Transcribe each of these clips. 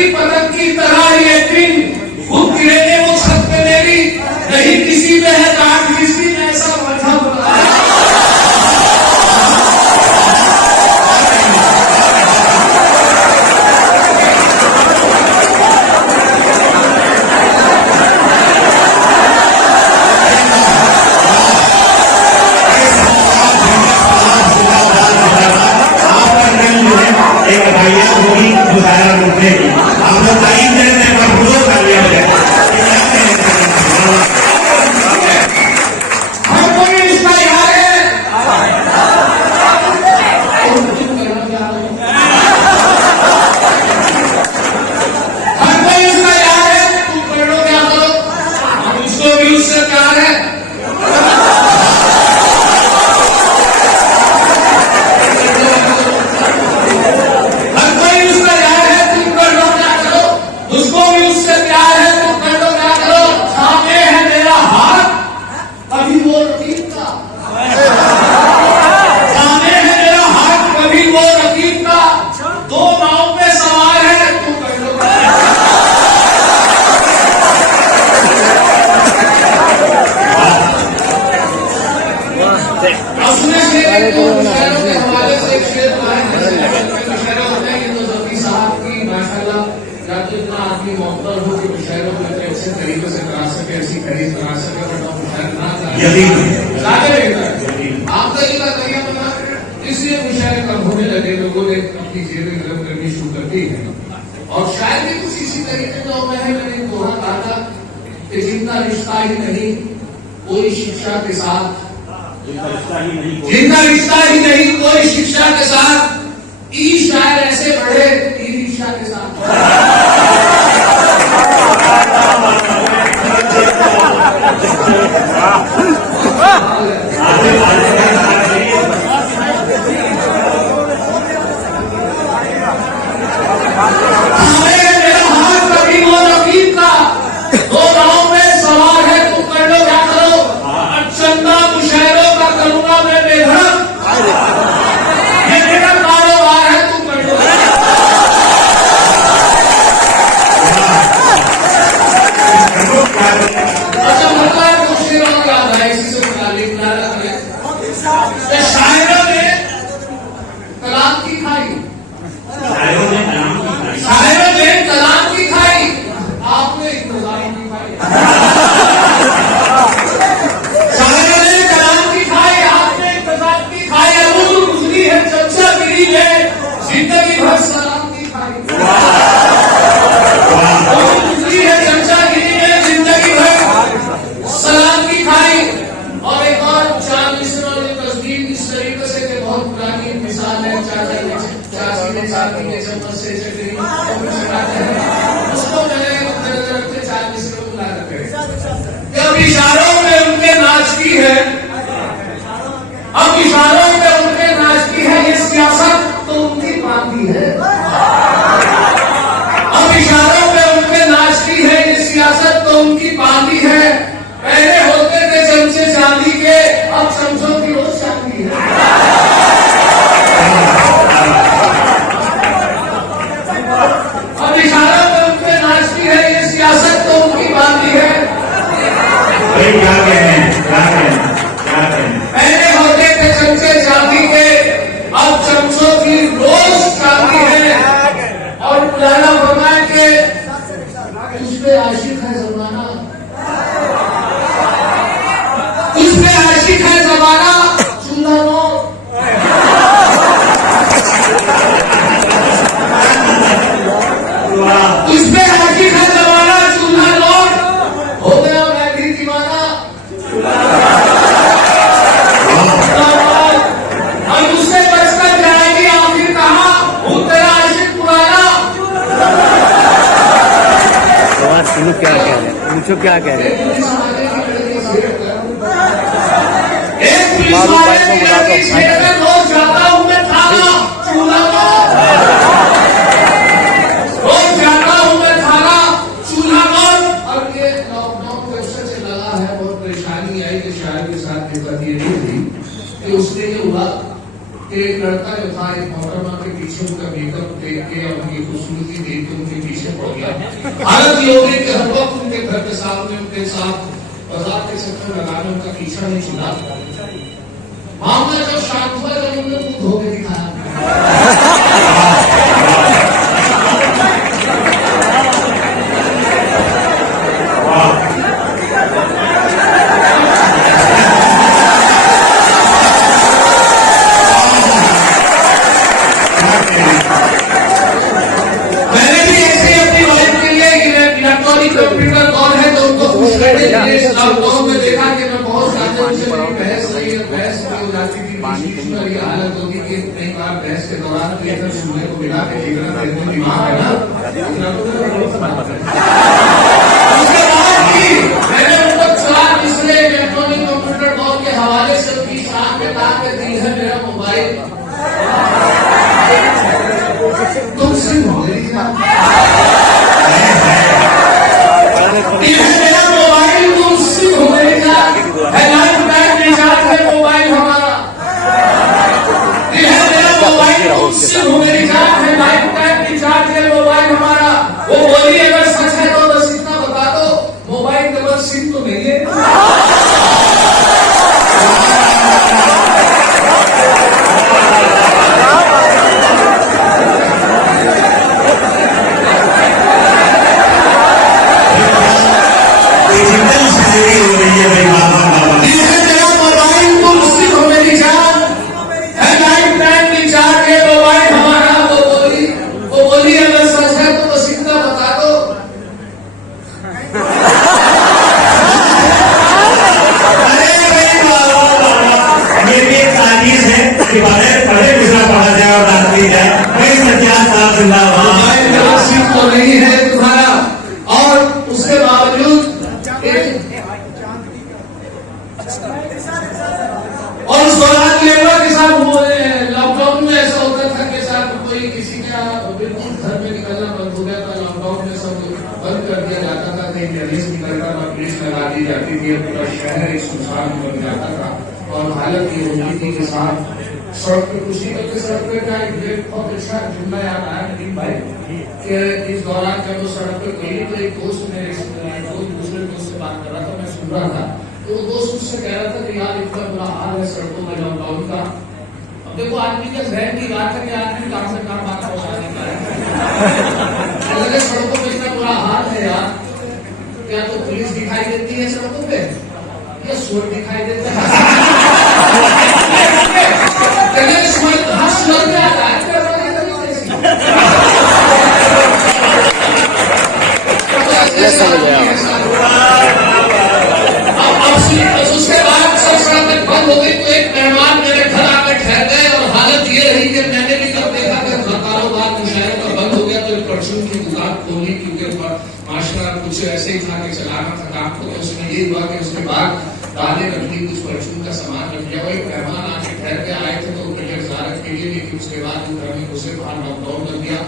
लगी पतंग की तरह ये दिन खुद गिरेंगे वो छत पे मेरी नहीं किसी में है काट किसी में ऐसा वजह बताया आप तो ये बताइए इसलिए मुशायरे कम होने लगे लोगों ने अपनी जेबें गर्म करनी शुरू कर दी है और शायद भी कुछ इसी तरीके का मैंने दोहरा कहा था कि जितना रिश्ता ही नहीं कोई शिक्षा के साथ जितना रिश्ता ही नहीं कोई शिक्षा के साथ ई शायर ऐसे बढ़े ई रिक्शा के साथ इशारों में उनके नाच की है अब इशारों में उनके नाच की है ये सियासत तो उनकी बाकी है अब इशारों में उनके नाच की है ये सियासत तो उनकी बाकी है पहले होते थे चमचे चांदी के अब चमचों की रोज चांदी है अब इशारों में उनके नाच की है ये सियासत तो उनकी बाकी है पहले होते थे चमचे चांदी के अब चमचों की रोज चांदी है और पुराना फरमाया के तुझ पे आशिक है जमाना तुझ पे आशिक है जमाना चूल्हा लो तुझ पे आशिक है जमाना चूल्हा लो हो गया मैगी दीवाना हम उससे बचकर जाएगी आखिर कहा हूँ तेरा आशिक पुराना सुनो क्या कह रहे हैं पूछो क्या कह रहे हैं एक पुलिस वाले ने लड़की छेड़ में रोज जाता हूँ मैं थाना चूल्हा रोज जाता हूँ मैं थाना चूल्हा और ये लॉकडाउन कैसे से लगा है बहुत परेशानी आई कि शायर के साथ दिक्कत ये नहीं थी कि उसने ये हुआ कि एक लड़का जो था एक मोहतरमा के पीछे पीछे उनका मेकअप देख के और उनकी खूबसूरती देख के उनके पीछे पड़ गया। हालत ये हो गई कि हर वक्त उनके घर के सामने उनके साथ बाजार के चक्कर लगाने उनका पीछा नहीं छुड़ा। मामला जब शांत हुआ जब उन्होंने खुद धो के दिखाया। कंप्यूटर कौन है तो उनको खुश करने के लिए लॉकडाउन में देखा कि मैं बहुत ज्यादा बहस रही है, बहस हो जाती थी, ये हालत होगी कि कई बार बहस के दौरान लेकर सुनने को मिला कि जितना दिमाग है ना उसके बाद भी मैंने उनको सवाल इसलिए इलेक्ट्रॉनिक कंप्यूटर कॉल के हवाले से उनकी शाम में ताक में दी है मेरा मोबाइल तुमसे हो गई मेरा मोबाइल तुमसे हो गएगा है लाइफ टाइम रिचार्ज है मोबाइल हमारा मेरा मोबाइल तुमसे हो गएगा है लाइफ टाइम रिचार्ज है मोबाइल हमारा। वो बोली अगर सच है तो बस इतना बता दो मोबाइल के बस सिम तो नहीं है। तो नहीं है तुम्हारा और उसके बावजूद और उस दौरान लेबर के साथ लॉकडाउन में ऐसा होता था कि साथ कोई किसी का बिल्कुल घर में निकलना बंद हो गया था। लॉकडाउन में सब बंद कर दिया जाता था, कहीं पुलिस निकलता था, पुलिस लगा दी जाती थी, पूरा शहर एक सुनसान बन जाता था और हालत ये होती थी कि साथ सड़क पे कुछ ही करके सड़क पे का एक बहुत अच्छा जुमला याद आया नदीम भाई कि इस दौरान जब वो सड़क पे गई तो एक दोस्त मेरे दूसरे दोस्त से बात कर रहा था, मैं सुन रहा था तो वो दोस्त उससे कह रहा था कि यार इतना बुरा हाल है सड़कों में लॉकडाउन का। अब देखो आदमी का जहन की बात है कि आदमी काम से काम बात पहुंचा देता है। सड़कों में इतना बुरा हाल है यार, क्या तो पुलिस दिखाई देती है सड़कों पे या सुअर दिखाई देता है? उसके बाद सब सड़कें बंद हो गई तो एक मेहमान मेरे घर आकर ठहर गए और हालत ये रही कि मैंने भी जब देखा कि कारोबार मुशायरे का बंद हो गया तो एक परचून की दुकान खोली क्योंकि माशा कुछ ऐसे ही था कि चलाना था काम को। उसमें ये हुआ कि उसके बाद दालें रख ली, कुछ परचून का सामान रख लिया। वही मेहमान आके ठहर के आए थे तो ज़ियारत के लिए, लेकिन उसके बाद घर में घुसे बाहर लॉकडाउन कर दिया।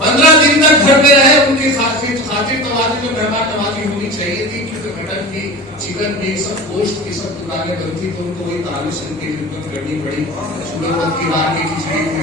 15 दिन तक घर में रहे। उनकी खातिर नवाजी में मेहमान नवाजी होनी चाहिए थी क्योंकि मटन की चिकन की सब गोश्त की सब दुकानें बंद थी तो उनको वही तालु से उनकी खिदमत करनी पड़ी। सूरत की दाल की खिचड़ी थी,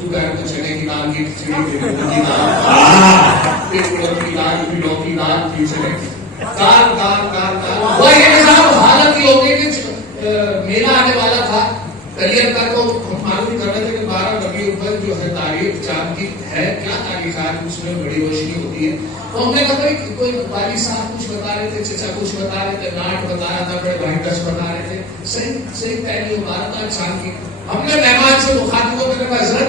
दोपहर को चने की दाल की खिचड़ी थी, की दाल की लौकी दाल थी, चने हालत ये हो गई कि मेला आने वाला था करियर का तो मालूम कर रहे थे कि 12 बगे ऊपर जो है तारीख चांद की है, क्या तारीख आज उसमें बड़ी रोशनी होती है। तो हमने कहा भाई कोई वाली साहब कुछ बता रहे थे, चचा कुछ बता रहे थे, नाट बता रहा था, बड़े भाई दस बता रहे थे, सही पहली 12 चांद की। हमने मेहमान से मुखातिब मैंने कहा सर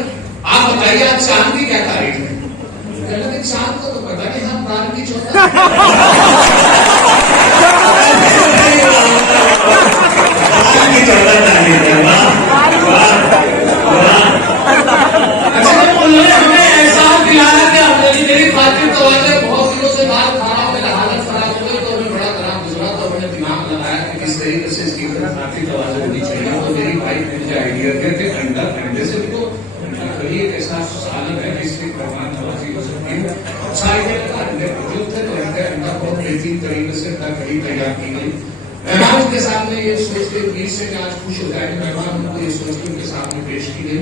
आप बताइए आप चांद की क्या तारीख है? कहते चांद को तो पता नहीं, हम प्राण की 14 तारीख हमें एहसास दिलाया कि मेरी खातिर तो बहुत दिनों से बात खा रहा हूँ, मेरा हालत खराब हो गई तो हमें बड़ा खराब गुजरा तो हमने दिमाग लगाया कि किस तरीके से इसकी खातिर तवाज़ुन होनी चाहिए। तो मेरी भाई मुझे आइडिया थे अंडे से उनको एक ऐसा सालन है जिसकी मेहमान नवाजी हो सकती है। अंडे मौजूद थे तो अंडा बहुत बेहतरीन तरीके से अंडा कड़ी तैयार की गई। मेहमान के सामने ये सोच के बीच से आज खुश हो जाए, मेहमान उनको ये सोच के उनके सामने पेश की गई।